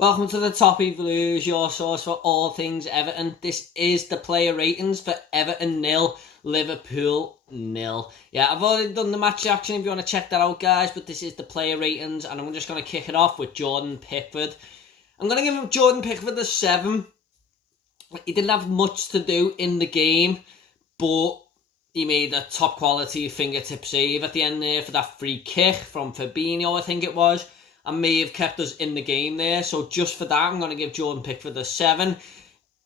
Welcome to the Toffee Blues, your source for all things Everton. This is the player ratings for Everton 0, Liverpool 0. Yeah, I've already done the match reaction if you want to check that out, guys, but this is the player ratings, and I'm just going to kick it off with Jordan Pickford. I'm going to give Jordan Pickford a 7. He didn't have much to do in the game, but he made a top quality fingertip save at the end there for that free kick from Fabinho, I think it was, and may have kept us in the game there. So just for that, I'm going to give Jordan Pickford a 7.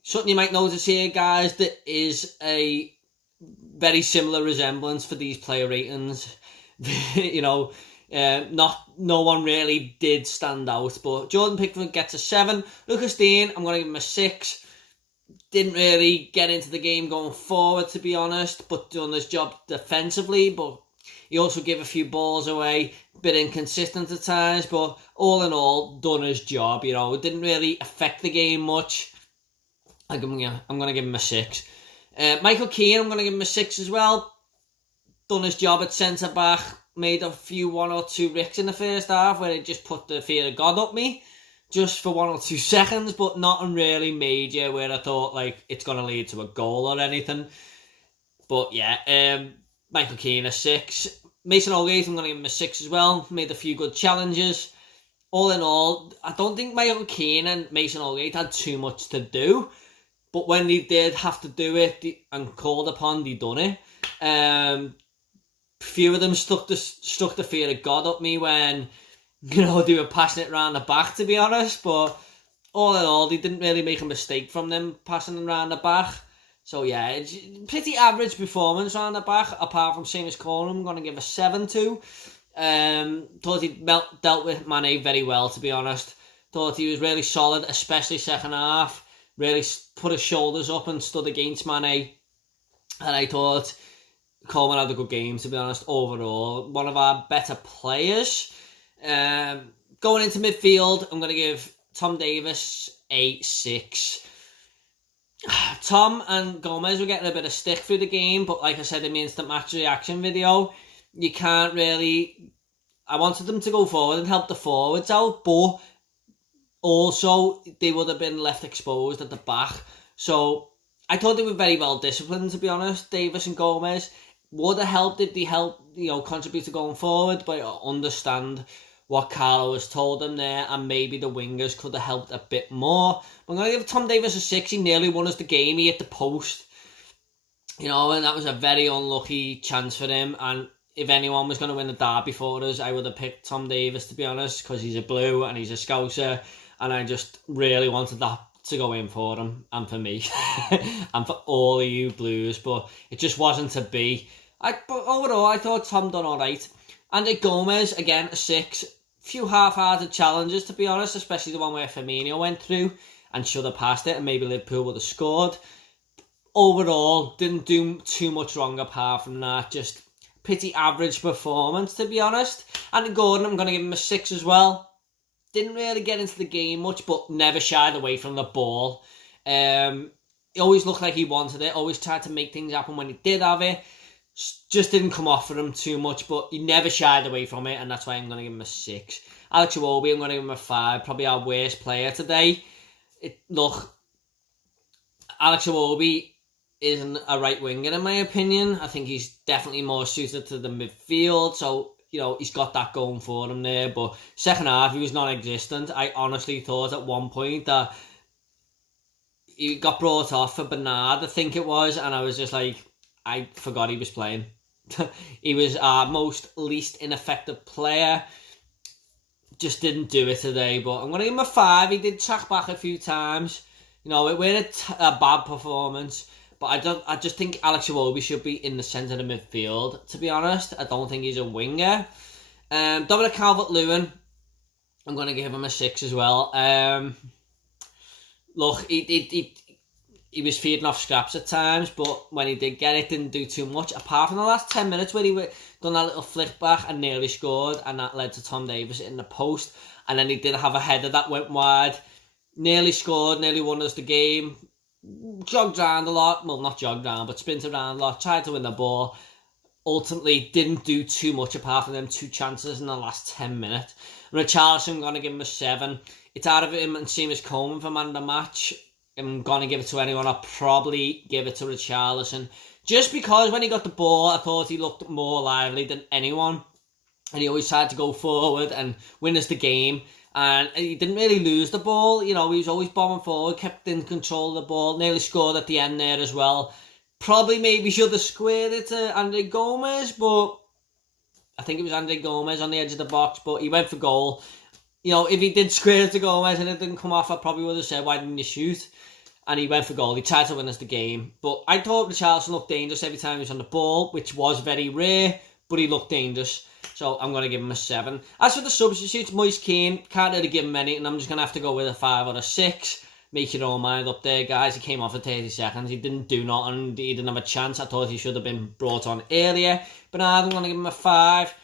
Something you might notice here, guys, there is a very similar resemblance for these player ratings. No one really did stand out, but Jordan Pickford gets a 7. Lucas Digne, I'm going to give him a 6. Didn't really get into the game going forward, to be honest, but done his job defensively. But he also gave a few balls away, a bit inconsistent at times, but all in all, done his job. It didn't really affect the game much. I'm going to give him a 6. Michael Keane, I'm going to give him a 6 as well. Done his job at centre-back, made a few 1 or 2 ricks in the first half where he just put the fear of God up me, just for 1 or 2 seconds, but nothing really major where I thought it's going to lead to a goal or anything. But yeah, Michael Keane a 6. Mason Holgate, I'm going to give him a 6 as well. Made a few good challenges. All in all, I don't think Michael Keane and Mason Holgate had too much to do, but when they did have to do it and called upon, they done it. Few of them stuck the fear of God up me when they were passing it around the back, to be honest. But all in all, they didn't really make a mistake from them passing it around the back. So yeah, it's pretty average performance around the back, apart from Seamus Coleman. I'm going to give a 7 to. Thought he dealt with Mane very well, to be honest. Thought he was really solid, especially second half. Really put his shoulders up and stood against Mane. And I thought Coleman had a good game, to be honest, overall. One of our better players. Going into midfield, I'm going to give Tom Davies a 6. Tom and Gomez were getting a bit of stick through the game, but like I said in the instant match reaction video, you can't really... I wanted them to go forward and help the forwards out, but also they would have been left exposed at the back. So I thought they were very well disciplined, to be honest, Davies and Gomez. Would have helped if they helped, contribute to going forward, but I understand what Carlo has told them there, and maybe the wingers could have helped a bit more. I'm going to give Tom Davies a 6. He nearly won us the game. He hit the post, and that was a very unlucky chance for him. And if anyone was going to win the derby for us, I would have picked Tom Davies, to be honest, because he's a blue and he's a Scouser, and I just really wanted that to go in for him and for me and for all of you Blues, but it just wasn't to be. But overall, I thought Tom done all right. Andy Gomez, again, a 6. Few half-hearted challenges, to be honest, especially the one where Firmino went through and should have passed it, and maybe Liverpool would have scored. Overall, didn't do too much wrong apart from that. Just pretty average performance, to be honest. Andy Gordon, I'm going to give him a 6 as well. Didn't really get into the game much, but never shied away from the ball. He always looked like he wanted it, always tried to make things happen when he did have it. Just didn't come off for him too much, but he never shied away from it, and that's why I'm going to give him a 6. Alex Iwobi, I'm going to give him a 5. Probably our worst player today. Alex Iwobi isn't a right winger in my opinion. I think he's definitely more suited to the midfield, so he's got that going for him there. But second half, he was non-existent. I honestly thought at one point that he got brought off for Bernard, I think it was, and I was just like, I forgot he was playing. He was our least ineffective player. Just didn't do it today, but I'm going to give him a 5. He did track back a few times. It wasn't a bad performance, but I just think Alex Iwobi should be in the centre of the midfield, to be honest. I don't think he's a winger. Dominic Calvert-Lewin, I'm going to give him a 6 as well. He was feeding off scraps at times, but when he did get it, didn't do too much. Apart from the last 10 minutes where he done that little flick back and nearly scored, and that led to Tom Davies in the post. And then he did have a header that went wide. Nearly scored, nearly won us the game. Jogged around a lot. Well, not jogged around, but sprinted around a lot. Tried to win the ball. Ultimately, didn't do too much apart from them 2 chances in the last 10 minutes. Richarlison, I'm going to give him a 7. It's out of him and Seamus Coleman for man of the match. I'm going to give it to anyone. I'll probably give it to Richarlison. Just because when he got the ball, I thought he looked more lively than anyone. And he always tried to go forward and win us the game. And he didn't really lose the ball. You know, he was always bombing forward, kept in control of the ball, nearly scored at the end there as well. Probably maybe should have squared it to Andre Gomez, but I think it was Andre Gomez on the edge of the box, but he went for goal. You know, if he did square it to Gomez and it didn't come off, I probably would have said, why didn't you shoot? And he went for goal. He tried to win us the game. But I thought Richarlison looked dangerous every time he was on the ball, which was very rare, but he looked dangerous. So I'm going to give him a 7. As for the substitutes, Moise Kean, can't really give him any, and I'm just going to have to go with a 5 or a 6. Make your own mind up there, guys. He came off for 30 seconds. He didn't do nothing. He didn't have a chance. I thought he should have been brought on earlier. But now I'm going to give him a 5.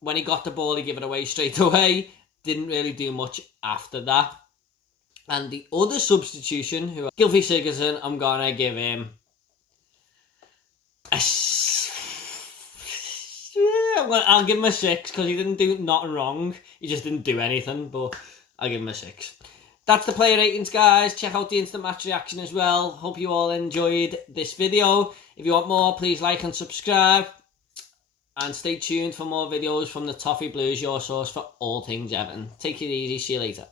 When he got the ball, he gave it away straight away. Didn't really do much after that. And the other substitution, Gylfi Sigurdsson, I'm going to give him a... I'll give him a 6 because he didn't do nothing wrong. He just didn't do anything, but I'll give him a 6. That's the player ratings, guys. Check out the instant match reaction as well. Hope you all enjoyed this video. If you want more, please like and subscribe. And stay tuned for more videos from the Toffee Blues, your source for all things Everton. Take it easy. See you later.